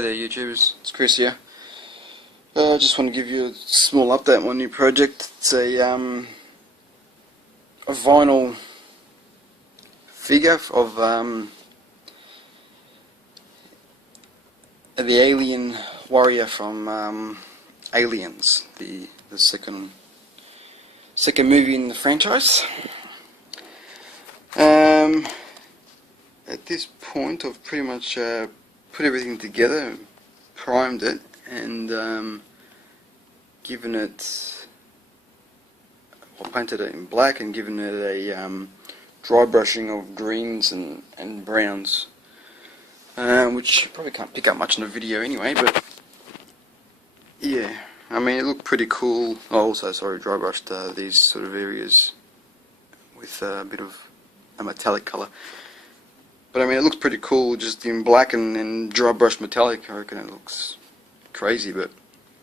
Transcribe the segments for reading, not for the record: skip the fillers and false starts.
Hey there YouTubers, it's Chris here. I just want to give you a small update on my new project. It's a vinyl figure of the alien warrior from Aliens, the second movie in the franchise. At this point I've pretty much put everything together, primed it, and given it, painted it in black and given it a dry brushing of greens and browns, which you probably can't pick up much in the video anyway, but yeah, I mean it looked pretty cool. I also, dry brushed these sort of areas with a bit of a metallic colour. But I mean, it looks pretty cool just in black and dry brush metallic. I reckon it looks crazy, but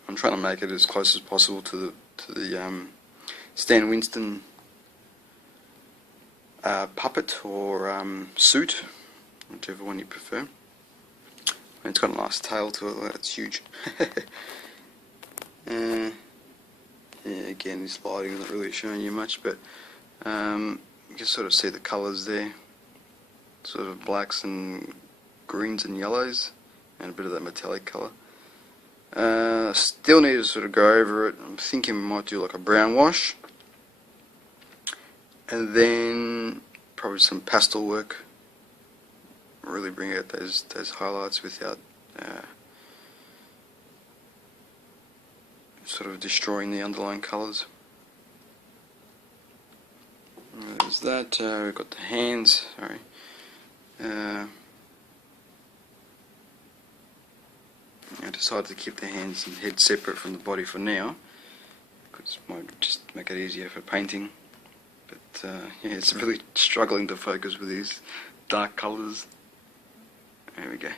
I'm trying to make it as close as possible to the Stan Winston puppet or suit, whichever one you prefer. And it's got a nice tail to it. That's huge. Yeah, again, this lighting isn't really showing you much, but you can sort of see the colours there. Sort of blacks and greens and yellows, and a bit of that metallic colour. Still need to sort of go over it. I'm thinking we might do like a brown wash, and then probably some pastel work. Really bring out those highlights without sort of destroying the underlying colours. There's that. We've got the hands. Sorry. I decided to keep the hands and head separate from the body for now, because it might just make it easier for painting. But yeah, it's really struggling to focus with these dark colours. There we go.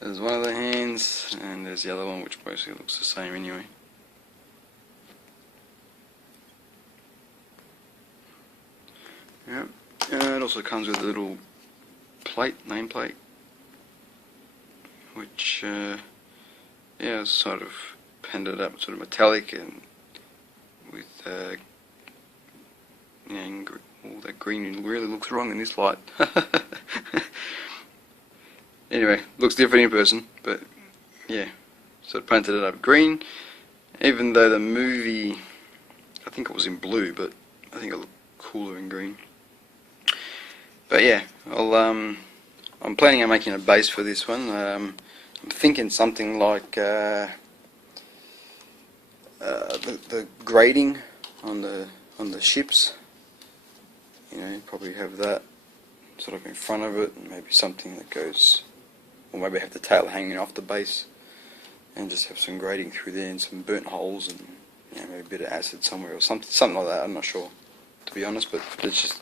There's one of the hands, and there's the other one, which basically looks the same anyway. Yep. It also comes with a little nameplate, which yeah, sort of painted up, sort of metallic, and with all that green really looks wrong in this light. Anyway, looks different in person, but yeah, sort of painted it up green, even though the movie, I think it was in blue, but I think it looked cooler in green. But yeah, I'm planning on making a base for this one. I'm thinking something like the grating on the ships. You know, probably have that sort of in front of it, and maybe something that goes, or maybe have the tail hanging off the base, and just have some grating through there and some burnt holes, and you know, maybe a bit of acid somewhere or something like that. I'm not sure, to be honest, but it's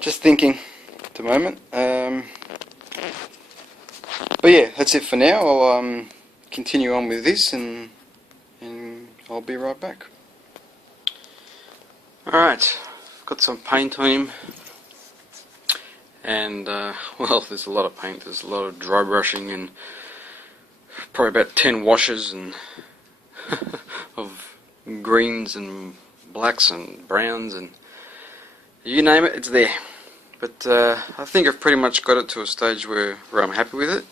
just thinking at the moment. But yeah, that's it for now. I'll continue on with this, and I'll be right back. Alright, got some paint on him, and well, there's a lot of paint. There's a lot of dry brushing and probably about 10 washes and of greens and blacks and browns and you name it, it's there. But I think I've pretty much got it to a stage where I'm happy with it.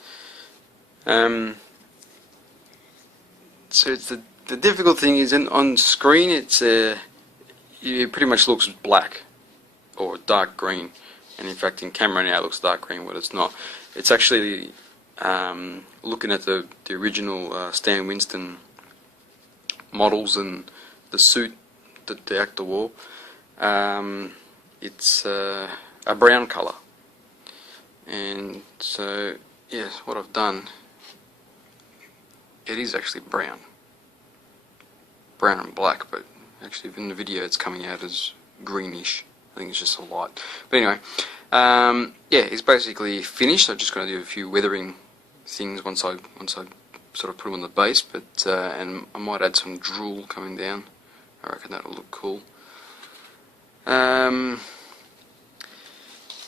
So it's the difficult thing is on screen it pretty much looks black or dark green, and in fact in camera now it looks dark green, but it's not. It's actually looking at the original Stan Winston models and the suit that the actor wore. It's a brown colour, and so yes, what I've done, it is actually brown and black, but actually in the video it's coming out as greenish. I think it's just a light, but anyway, yeah, it's basically finished. I'm just going to do a few weathering things once I sort of put them on the base, but and I might add some drool coming down. I reckon that'll look cool.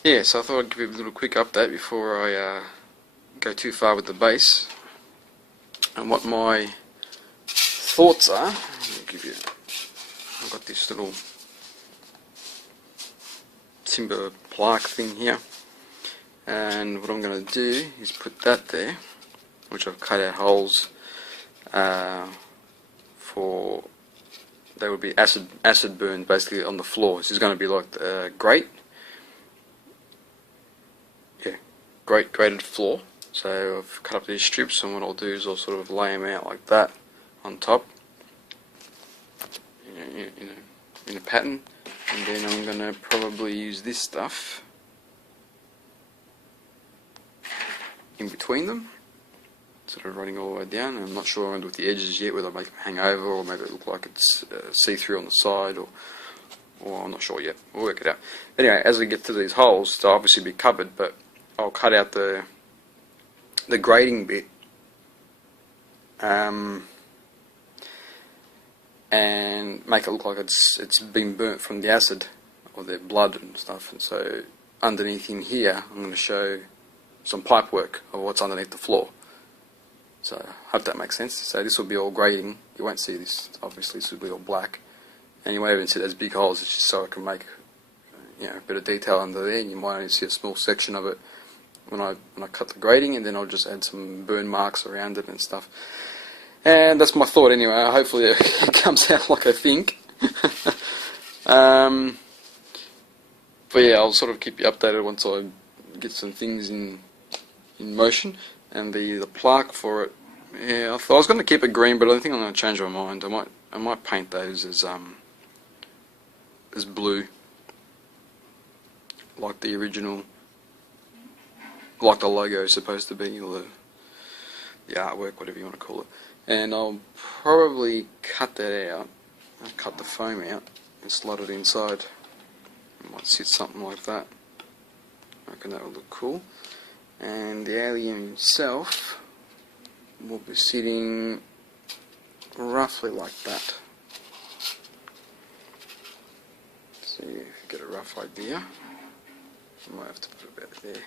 Yeah, so I thought I'd give you a little quick update before I go too far with the base. And what my thoughts are, I'll give you, I've got this little timber plaque thing here, and what I'm going to do is put that there, which I've cut out holes for. They would be acid burn basically on the floor. This is going to be like the grate, yeah, grated floor. So I've cut up these strips, and what I'll do is I'll sort of lay them out like that on top, in a pattern, and then I'm going to probably use this stuff in between them, sort of running all the way down. I'm not sure what I'm going to do with the edges yet, whether I make them hang over or make it look like it's see-through on the side, or I'm not sure yet. We'll work it out. Anyway, as we get to these holes, they'll obviously be covered, but I'll cut out the grating bit, and make it look like it's been burnt from the acid or the blood and stuff. And so underneath in here, I'm going to show some pipe work of what's underneath the floor. So I hope that makes sense. So this will be all grating. You won't see this, obviously. This will be all black, and you won't even see those big holes. It's just so I can make, a bit of detail under there. You might only see a small section of it when I cut the grating, and then I'll just add some burn marks around it and stuff. And that's my thought anyway. Hopefully it comes out like I think. But yeah, I'll sort of keep you updated once I get some things in motion. And the plaque for it, yeah, I thought I was going to keep it green, but I think I'm going to change my mind. I might paint those as blue, like the original, like the logo is supposed to be, or the artwork, whatever you want to call it. And I'll probably cut that out, cut the foam out, and slot it inside. I might sit something like that. I reckon that will look cool. And the alien himself will be sitting roughly like that. See if you get a rough idea. I might have to put it about there.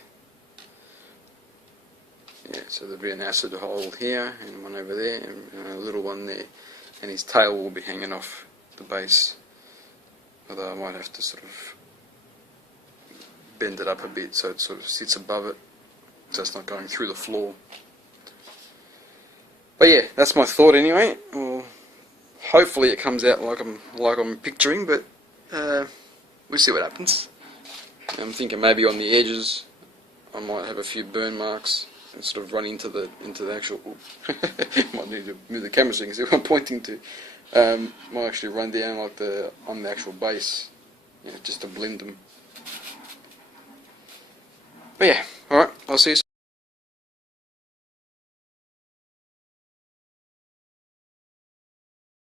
Yeah, so there'll be an acid hole here, and one over there, and a little one there. And his tail will be hanging off the base. Although I might have to sort of bend it up a bit so it sort of sits above it, so it's not going through the floor. But yeah, that's my thought anyway. Well, hopefully it comes out like I'm picturing, but we'll see what happens. I'm thinking maybe on the edges I might have a few burn marks and sort of run into the actual. Might need to move the camera so you can see what I'm pointing to. Might actually run down like on the actual base, just to blend them. But yeah, alright, I'll see you soon.